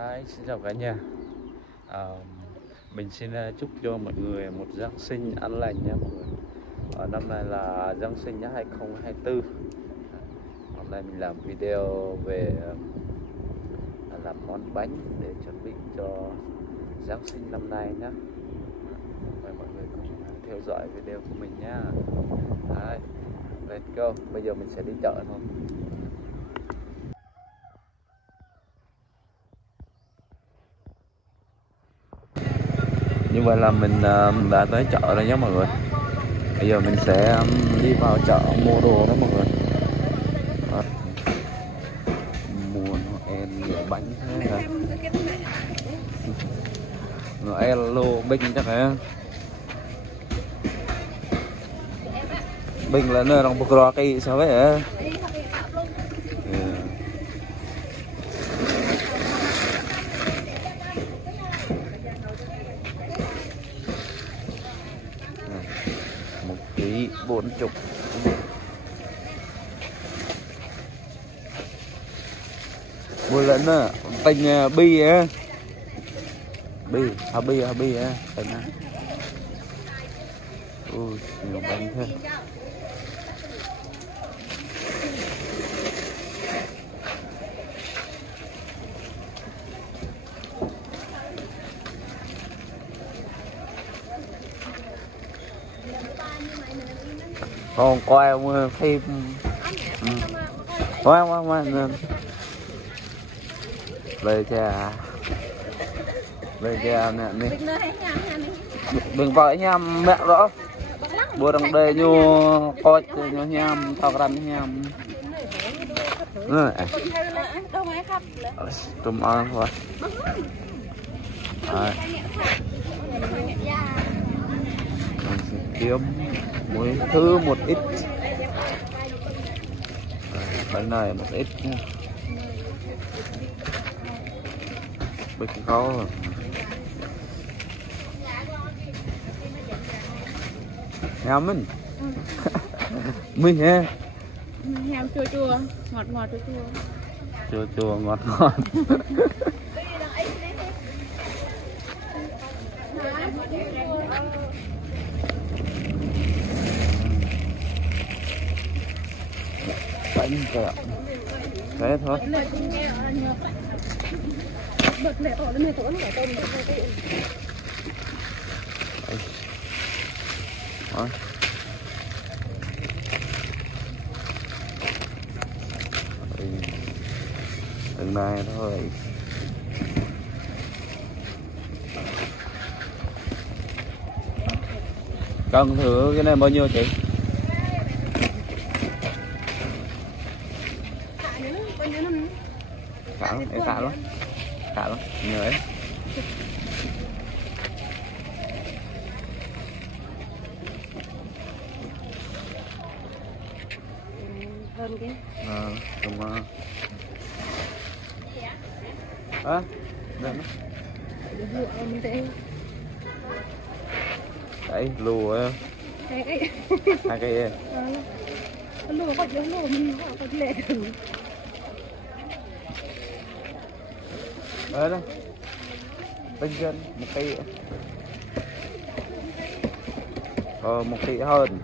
Hi, xin chào cả nhà. Mình xin chúc cho mọi người một Giáng sinh an lành nha mọi người. Năm nay là Giáng sinh nhá 2024. Hôm nay mình làm video về làm món bánh để chuẩn bị cho Giáng sinh năm nay nhé. Mời mọi người cùng theo dõi video của mình nhá. Đấy, let's go. Bây giờ mình sẽ đi chợ thôi. Như vậy là mình đã tới chợ rồi nhé mọi người. Bây giờ mình sẽ đi vào chợ mua đồ đó mọi người. Mua Noel nhiều bánh thế hả? Noel lô Binh chắc hả? Binh là nơi đồng bậc rò cây sao vậy hả? Một ký 40. Một lần á, tình bi á. Bi á, tình á. Ui, nhiều bánh thế. Còn quay phim qua về cha nè đi đừng vội nha mẹ rõ bữa đằng đây vô coi cho nham tao ranh nham tùm ăn thôi kiếm mỗi thứ một ít. Bánh này một ít nha. Bánh khó rồi. Nhà mình mình ha ham chua chua ngọt ngọt chua ngọt ngọt. Bánh kẹo thế thôi. Từng này thôi. Cân thử cái này bao nhiêu chị? Cả luôn, em cả luôn, nhiều ấy. Hơn cái. Đúng rồi. Đây nó. Đấy, lùa ấy. Hai cây em. Lùa có giống lùa mình có lệ thử. Đây, bên trên một cây. Một cây hơn.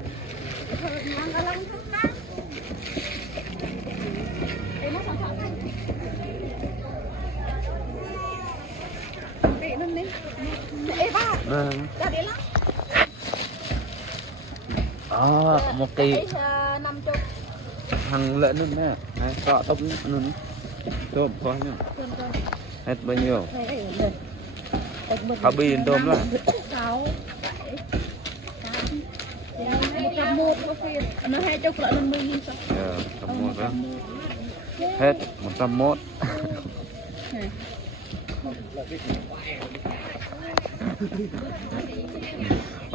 Một cây 50 hàng lợn nữa nè, cọ tóc nữa, tôm có nhá. Hết bao nhiêu? Hả bi tôm là 6 7 101 nó 20 lợn 50.000 sao? 101 đó. Hết 101.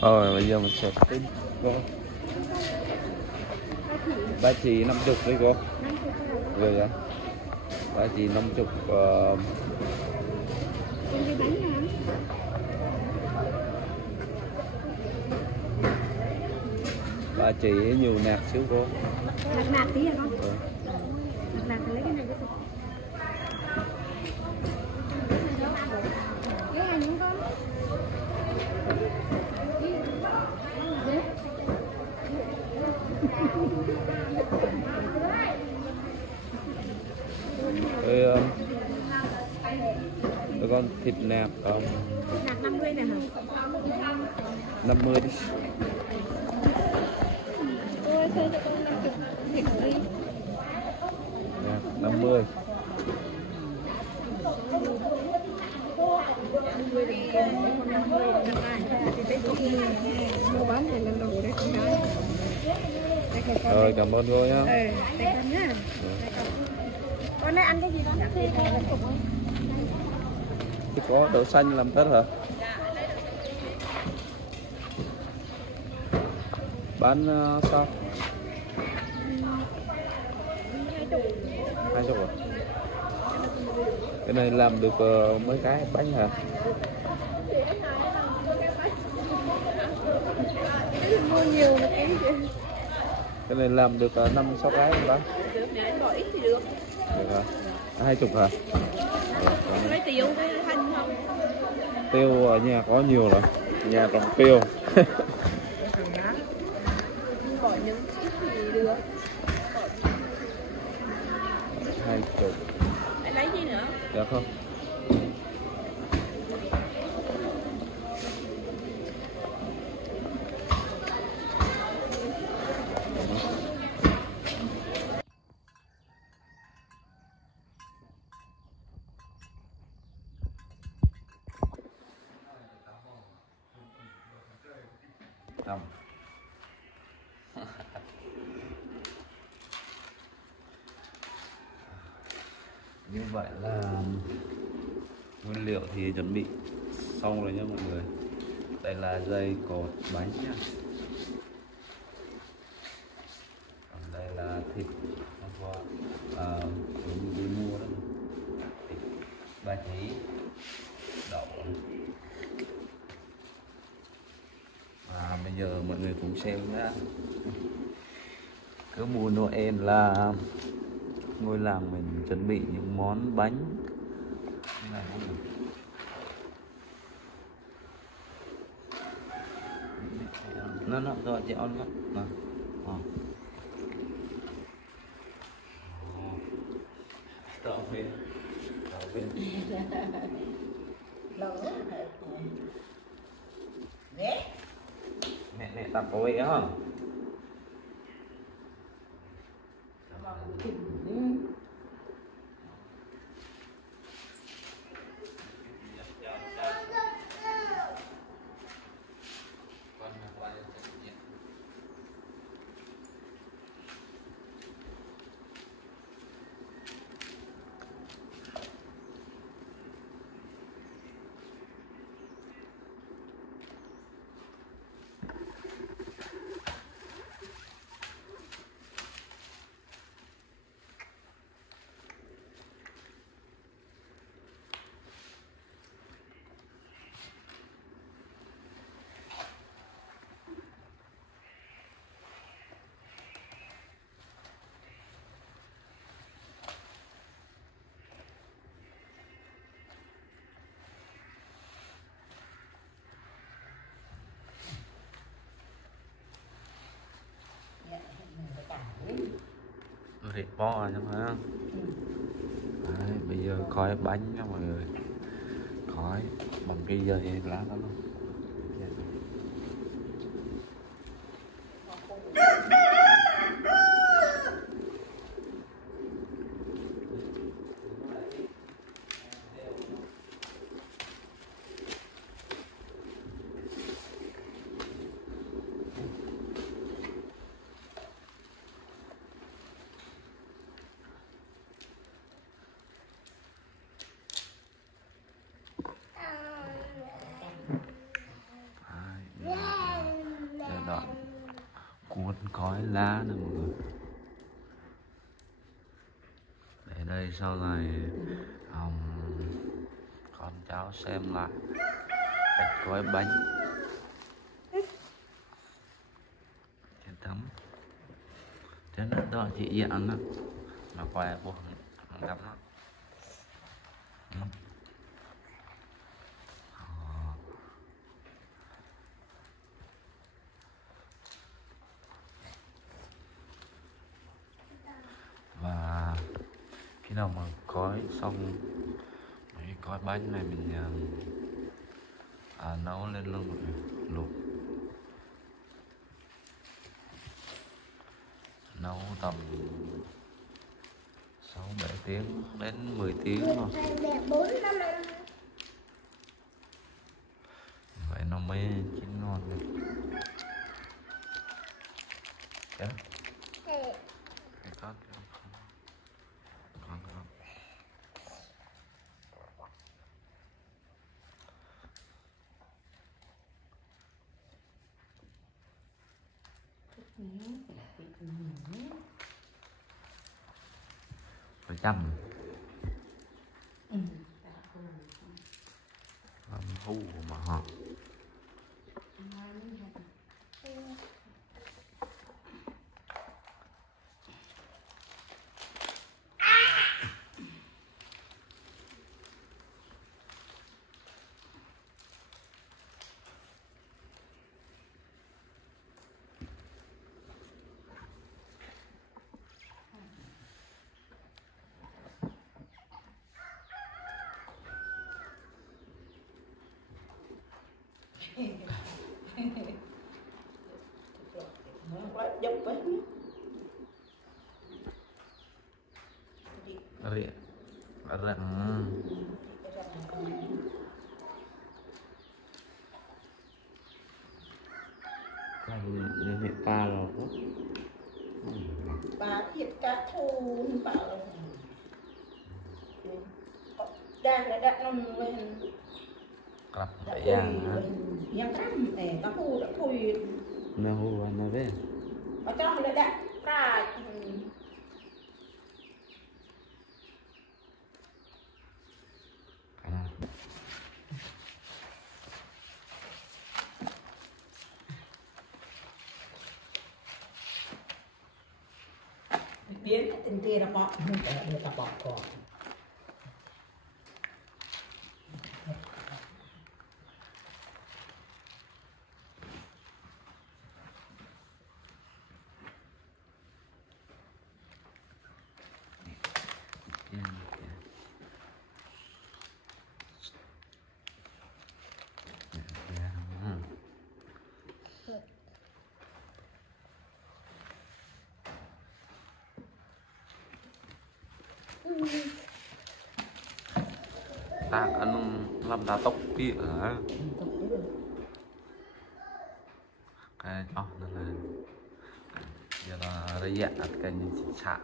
Rồi bây giờ mình sẽ tính cô. Ba chỉ 50 đấy cô. Rồi vậy. Ba chỉ 50 ba chỉ nhiều nạc xíu cô. Nạc tí hả con? Nạc lấy cái này. Thịt nạc không? Nạc 50 này hả? 50 đi. Ôi sao cho con 50 thịt đi. Nạc 50. Mua bán này là lẩu đấy con gái. Rồi cảm ơn cô nhá. Đây con nhá. Con này ăn cái gì đó? Thì con cục không? Thì có đậu xanh làm tất hả? Bán sao? 20 à? Cái này làm được mấy cái bánh hả? Mua nhiều một cái gì? Cái này làm được 5-6 cái không bác? Được, để bỏ ít thì được. Được hả? 20 hả? Lấy tiêu với hành không? Tiêu ở nhà có nhiều rồi. Nhà trồng tiêu. Bỏ những ít thì được. 20. Để lấy gì nữa? Được không? Không. Như vậy là nguyên liệu thì chuẩn bị xong rồi nhé mọi người. Đây là dây cột bánh nhá. Còn đây là thịt hôm qua mình đi mua đó. Thịt ba chỉ, đậu. Và bây giờ mọi người cùng xem nhá. Cứ mùa Noel là ngôi làng mình chuẩn bị những món bánh như này mọi người. Nó rồi chị ăn đó. Tạo về mẹ tập có vậy không? Thịt bò nha phải không? Đấy, bây giờ khói bánh nha mọi người. Khói bằng cái dây lá đó luôn. Đoạn cuốn khói lá nè mọi người. Để đây sau này con cháu xem lại cách gói bánh trên tấm trên đó chị dặn đó mà quay buồn gặp nó. Và khi nào mà gói xong mấy gói gói bánh này mình nấu lên luôn mọi người, luộc nấu tầm 6-7 tiếng đến 10 tiếng thôi, vậy nó mới chín ngon được. Đấy. Con. Phải chăm làm hù mà họ răng này pa rồi bà thịt cá thu bảo đang để đặt nằm lên cặp phải giang giang cắm để cá thu đã thui nó hù nó về ở trong là đặt ra biến cái tình kia là bọt không phải được cả bọt còn ta ăn làm đá tóc kia ở cái đó là giờ là đây dạ cái nhìn xạ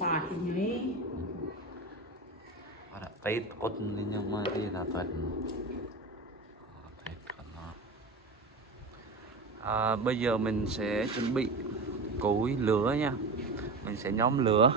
bà thì nhảy ada pahit cốt nhưng mà đi là tuần bây giờ mình sẽ chuẩn bị củi lửa nha, mình sẽ nhóm lửa.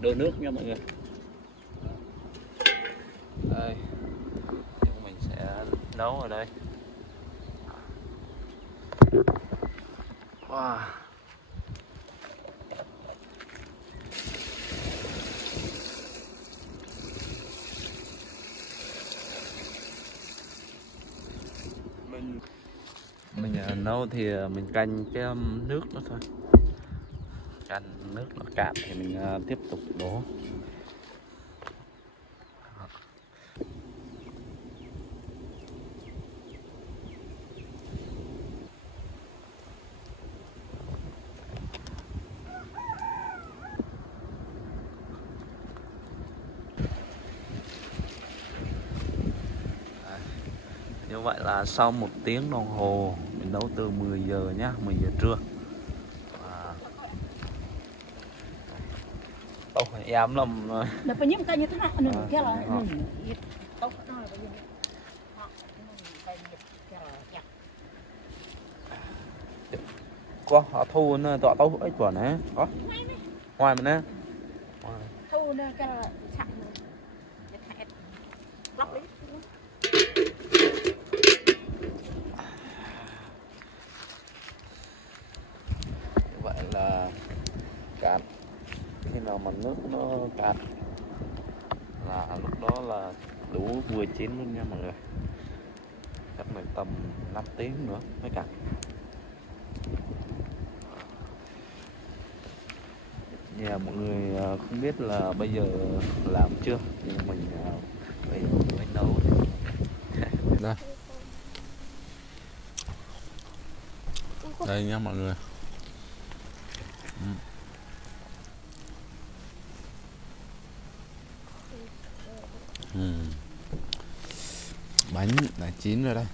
Đổ nước nha mọi người. Đây, mình sẽ nấu ở đây. Wow. Mình nấu thì mình canh cái nước đó thôi. Canh nước nó cạn thì mình tiếp tục đổ. Như vậy là sau 1 tiếng đồng hồ mình nấu từ 10 giờ nhá, 10 giờ trưa. Tao phải em lắm. Nó phải nhắm cái như thế nào nữa kia là tao nó là bây giờ có họ thu nó tọa tao ít quả nè, có ngoài mình nè thu nó cái là sạch lóc đi. Như vậy là cạn, khi nào mà nước nó cạn là lúc đó là đủ vừa chín luôn nha mọi người. Chắc phải tầm 5 tiếng nữa mới cạn. Nhà mọi người không biết là bây giờ làm chưa, nhưng mình bây giờ mới nấu. Đây. Đây nha mọi người. Bánh đã chín rồi đây.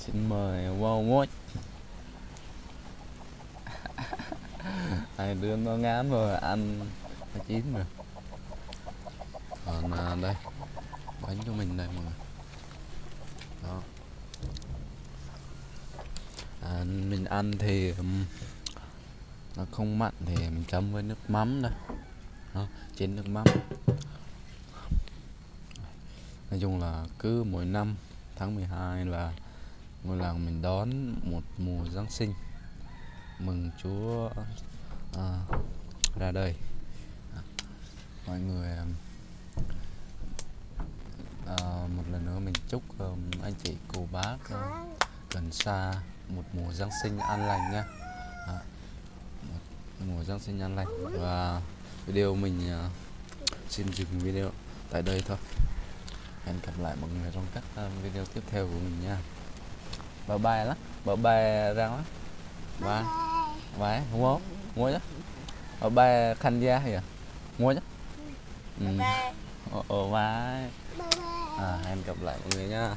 Xin mời wow watch. Hai đứa nó ngán rồi, ăn đã chín rồi. Còn đây bánh của mình đây mọi người. Đó. Mình ăn thì nó không mặn thì mình chấm với nước mắm đây. Đó, chén nước mắm. Nói chung là cứ mỗi năm tháng 12 là một lần mình đón một mùa Giáng sinh, mừng Chúa ra đời. Mọi người một lần nữa mình chúc anh chị cô bác gần xa một mùa Giáng sinh an lành nha. Một mùa Giáng sinh an lành. Và video mình xin dừng video tại đây thôi. Hẹn gặp lại mọi người trong các video tiếp theo của mình nha. Bye bye lắm, bye bye răng lắm. Bye bye, mua mua chứ. Bye bye khanh gia kìa, mua chứ. Bye bye. Hẹn gặp lại mọi người nha.